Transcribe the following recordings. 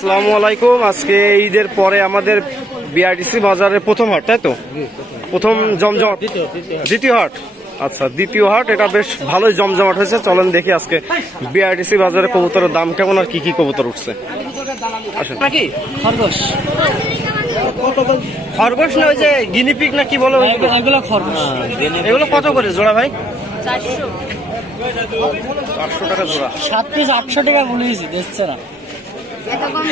আসসালামু আলাইকুম। আজকে ঈদের পরে আমাদের বিআরটিসি বাজারের প্রথম হাট তাই তো? প্রথম জমজমাট। দ্বিতীয় হাট। আচ্ছা দ্বিতীয় হাট এটা বেশ ভালোই জমজমাট হয়েছে। চলেন দেখি আজকে বিআরটিসি বাজারে কবুতরের দাম কেমন আর কি কি কবুতর উঠছে। আসেন। নাকি খরগোশ। খরগোশ না ওই যে গিনিপিক না কি বলো ওইগুলো? এগুলো খরগোশ। এগুলো কত করে জোড়া ভাই? চারশো টাকা জোড়া। সাত পিস আটশো টাকা বলেছি দিচ্ছে না।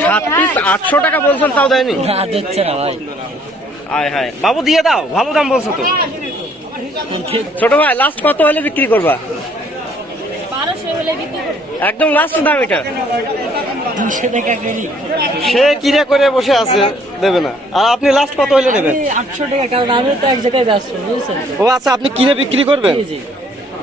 সাত পিস আটশো টাকা বলছেন তাও দেয়নি? না দিচ্ছে না ভাই। আয় হায় বাবু দিয়ে দাও ভালো দাম বলছো তো। ছোট ভাই লাস্ট কত হলে বিক্রি করবা? বারোশো হলে বিক্রি করব। একদম লাস্ট দাম এটা। সে কিরে করে বসে আছে দেবে না। আর আপনি লাস্ট কত হলে নেবেন? আটশো টাকা কারণ আমি তো এক জায়গায় ব্যস্ত বুঝেছেন? ও আচ্ছা আপনি কিনে বিক্রি করবেন? জি জি।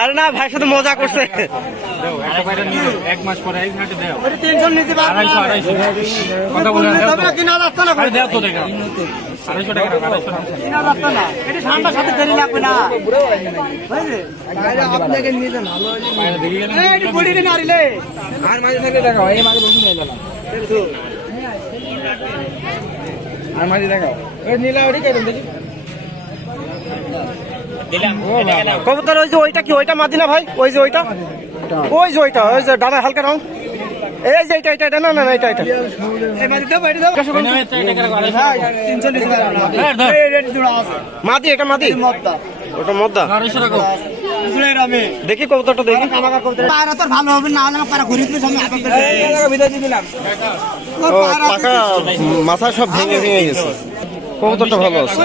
আরে না ভাইয়ের সাথে মজা করছে। এক মাস পরে এই ঘাটে দেও। আড়াইশো আড়াইশো। কথা বলে দেও তো। আরে দেও তো দেখা। আড়াইশো টাকা আর মাঝে দেখাও ওই নীলা ওটি কেটে দেখি। কবুতর ওই যে ওইটা কি ওইটা মাদিনা ভাই ওই যে ওইটা ওই যে ওইটা ওই যে ডানা হালকা রং এই যে এটা এটা না না না, এটা এটা মাদি এটা মাদি ওটা মদ্দা দেখি কবুতরটা দেখি ও পাকা মাথা সব ভেঙে ভেঙে গেছে কবুতরটা ভালো আছে।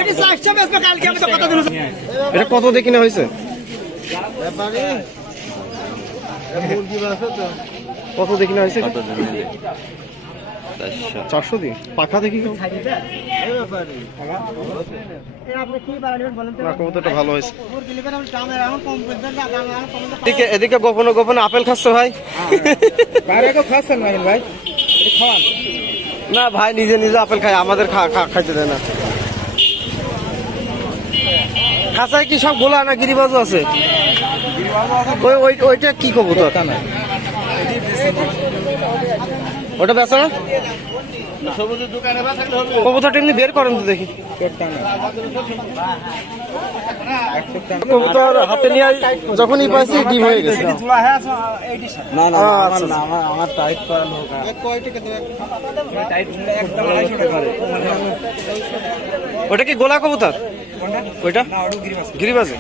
এটা কত দেখি না হয়েছে? কত দেখি না হয়েছে? চারশো দিন পাখা দেখি? কবুতরটা ভালো হয়েছে। এদিকে এদিকে গোপনে গোপনে আপেল খাচ্ছে ভাই। খাচ্ছেন ভাই? খাওয়ান। না ভাই নিজে নিজে আপেল খাই আমাদের খাইতে দেয় না। খাঁচায় কি সব গোলা না গিরিবাজও আছে? ওই ওই ওইটা কি কবুতর? ওটা বেচা না? কবুতরটা এমনি বের করেন তো দেখি। কবুতর হাতে নিয়ে যখনই পাইছি ডিম হয়ে গেছে। না না, আমার না, আমার আমার টাইট করা লোক ওটা কি গোলা কবুতর? ওইটা? গিরিবাজে।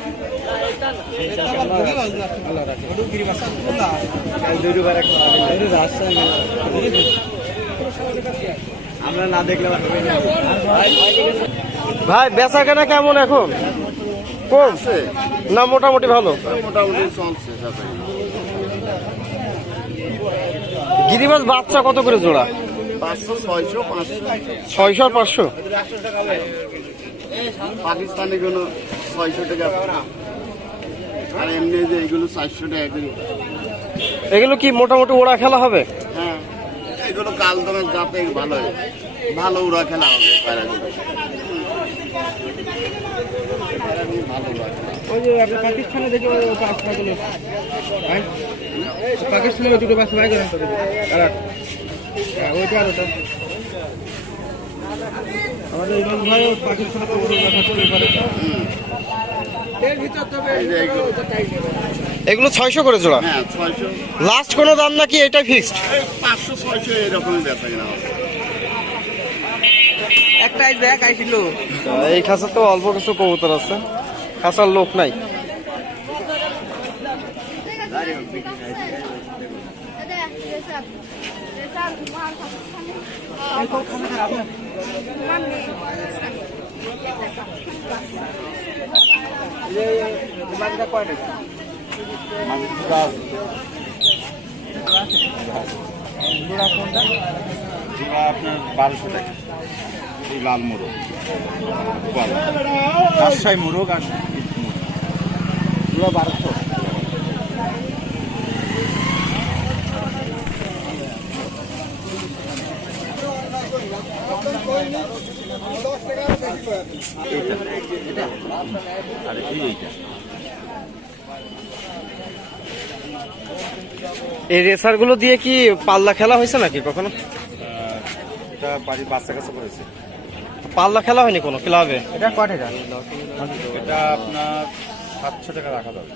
আমরা না দেখলে ভাই বেচা কেনা কেমন এখন? কমছে না মোটামুটি ভালো? মোটামুটি চলছে গিরিবাজ বাচ্চা কত করে জোড়া? ছয়শো পাঁচশো। ছয়শো আর পাঁচশো? পাকিস্তানি গুলো ছয়শো টাকা আর এমনি যে এগুলো চারশো টাকা এগুলো কি মোটামুটি ওড়া খেলা হবে? হ্যাঁ এগুলো কাল দামের যাতে ভালো ভালো উড়া খেলা হবে প্যারাগুলো ওই যে আপনি পাকিস্তানে দেখে পাকিস্তানে দুটো পাঁচ ভাই করেন ওইটা আর ওটা। আমাদের ভাই পাকিস্তানে এগুলো। ছয়শো করে জোড়া? হ্যাঁ লাস্ট কোনো দাম নাকি এটাই ফিক্সড এই পাঁচশো ছয়শো এরকমই বেচা কিনা একটাই ব্যাগ আইছিল এই খাঁচা তো অল্প কিছু কবুতর আছে। খাঁচার লোক নাই। জোড়া আপনার বারোশো টাকা। এই লাল মোরগ। রাজশাহী মোরগ আর জোড়া বারোশো। এই রেসারগুলো দিয়ে কি পাল্লা খেলা হয়েছে নাকি কখনো? এটা বাড়ির বাচ্চা কাছে করেছে। পাল্লা খেলা হয়নি কোনো ক্লাবে? এটা কয় টাকা এটা আপনার সাতশো টাকা রাখা যাবে।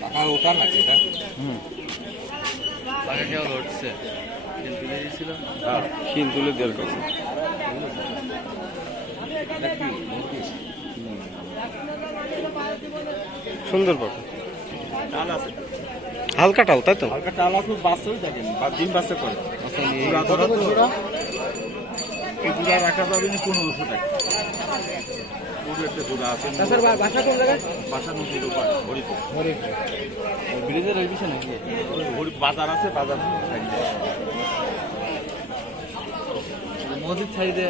টাকা ওঠার নাকি এটা? হ্যাঁ খিল তুলে দেওয়ার কথা সুন্দর পাখি। হালকা টাল তাই তো? হালকা টাল আসলে বাচ্চাও দেখেন বা ডিম বাচ্চা করে। রাখা যাবে না পনেরোশো টাকা। বাজার আছে বাজার মসজিদ সাইডে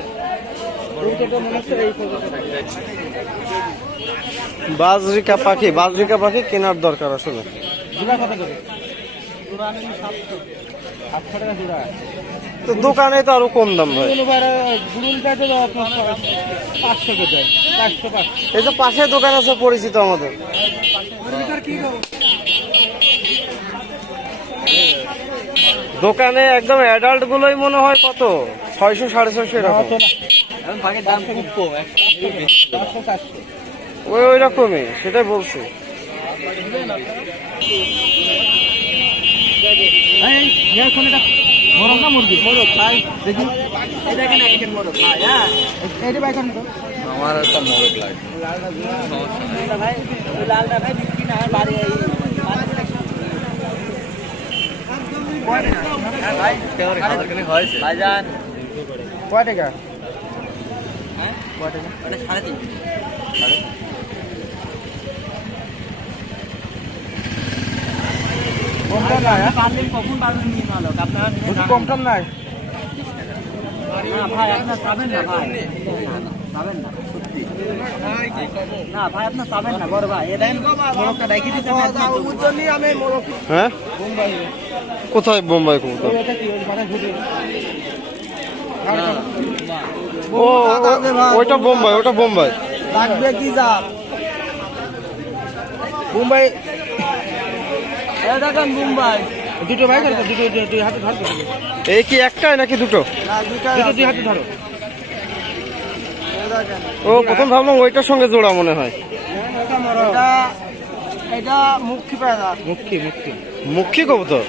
বাজরিকা পাখি বাজরিকা পাখি কেনার দরকার আসলে। তো দোকানে তো আরও কম দাম ভাই এই যে পাশে দোকান আছে পরিচিত আমাদের। দোকানে একদম অ্যাডাল্ট গুলোই মনে হয় কত? ছয়শো, সাড়ে ছয়শো ওই ওই রকমই সেটাই বলছি। এখন এটা মোরগ না মুরগি? মোরগ ভাই। দেখি। এটা কেন একজন মোরগ ভাই হ্যাঁ। এইটা ভাই এখন আমার একটা মোরগ লাগে। লালটা ভাই লালটা ভাই বিক্রি না হয় বাড়ি এই কয় টাকা? কয় টাকা? ওটা সাড়ে তিন কম টম নাই হ্যাঁ? পারলেন কখন পারবেন নিয়ে ভালো আপনারা নিয়ে কম টম নাই? না ভাই আপনার চাবেন না ভাই। চাবেন না সত্যি। না ভাই আপনার চাবেন না বড় ভাই। এটা মোরগটা ডাইকি দিতে আমি মোরগ হ্যাঁ? কোথায় বোম্বাই কবুতর? এটা কি ওই ও ওইটা বোম্বাই। ওটা বোম্বাই। লাগবে কি যা মুম্বাই এটা দেখেন মুম্বাই। দুটো ভাই ধরো দুটো দুই হাতে ধরো। এই কি একটাই নাকি দুটো? দুটো দুই হাতে ধরো। ও প্রথম ভাবলাম ওইটার সঙ্গে জোড়া মনে হয়। এটা মুখি পায়রা মুখী কবুতর?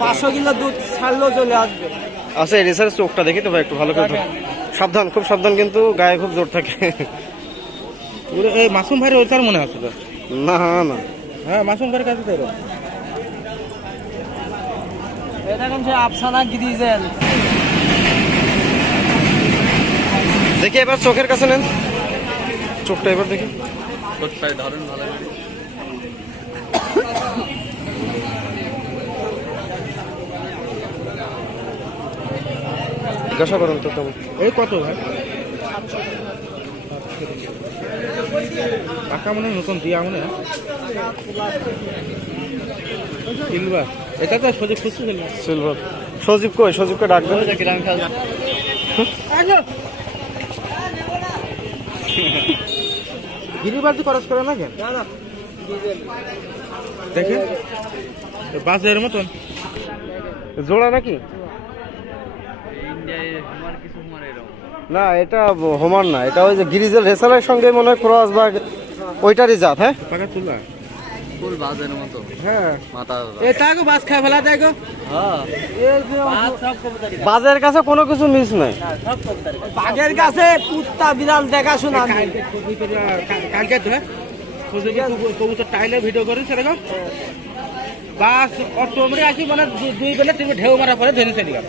পাঁচশো কিলো দুধ ছাড়লেও চলে আসবে। আচ্ছা এই রেসারের চোখটা দেখি তো ভাই একটু ভালো করে সাবধান খুব সাবধান কিন্তু গায়ে খুব জোর থাকে। ওরে এই মাসুম ভাইয়ের ওইটার মনে হচ্ছে তো? না না হ্যাঁ মাসুম ভাইয়ের কাছে তো। এরকম। সে আফসানা গিরিজেল দেখি এবার চোখের কাছে নেন। চোখটা এবার দেখি। ধরেন ভালো জিজ্ঞাসা করেন তো কেমন এই কত ভাই? টাকা মনে নতুন দিয়া মনে সিলভার। এটা তো সোজা খুশি সিলভার। সজীব কই? সজীবকে ডাকবেন গিরিবাজি খরচ করে না কেন? দেখে? বাসের মতন। জোড়া নাকি? না এটা হোমার না এটা ওই যে গিরিজেল রেসারের সঙ্গে মনে হয় ক্রস বা ওইটারই জাত হ্যাঁ? পাকা তুলা ফুল বাজের মতো। হ্যাঁ। মাথা বাস ফেলা দেয় গো। বাজের কাছে কোনো কিছু মিস নাই। কবুতরি বাঘের কাছে কুত্তা বিড়াল দেখাশোনা। কালকে তো হ্যাঁ। কবুতর টাইলে ভিডিও করে সেরকম? বাস অটো মেরে আসি মানে দুই বেলা তিন ঢেউ মারা পরে ধরে চলে গেল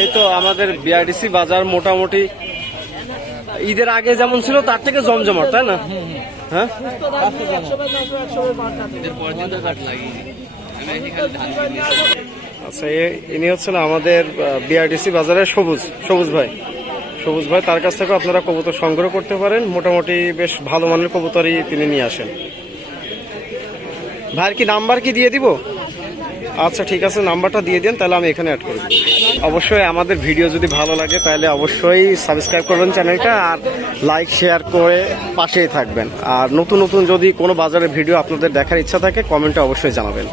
এই তো আমাদের বিআরডিসি বাজার মোটামুটি, ঈদের আগে যেমন ছিল, তার থেকে জমজমাট, তাই না? হ্যাঁ? আচ্ছা ইনি হচ্ছেন আমাদের বিআরটিসি বাজারের সবুজ সবুজ ভাই। সবুজ ভাই, তার কাছ থেকে আপনারা কবুতর সংগ্রহ করতে পারেন। মোটামুটি বেশ ভালো মানের কবুতরই তিনি নিয়ে আসেন। ভাইয়ের কি নাম্বার কি দিয়ে দিব? আচ্ছা ঠিক আছে, নাম্বারটা দিয়ে দিন, তাহলে আমি এখানে অ্যাড করব অবশ্যই আমাদের ভিডিও যদি ভালো লাগে, তাহলে অবশ্যই সাবস্ক্রাইব করবেন চ্যানেলটা আর লাইক শেয়ার করে পাশেই থাকবেন। আর নতুন নতুন যদি কোনো বাজারের ভিডিও আপনাদের দেখার ইচ্ছা থাকে কমেন্টে অবশ্যই জানাবেন।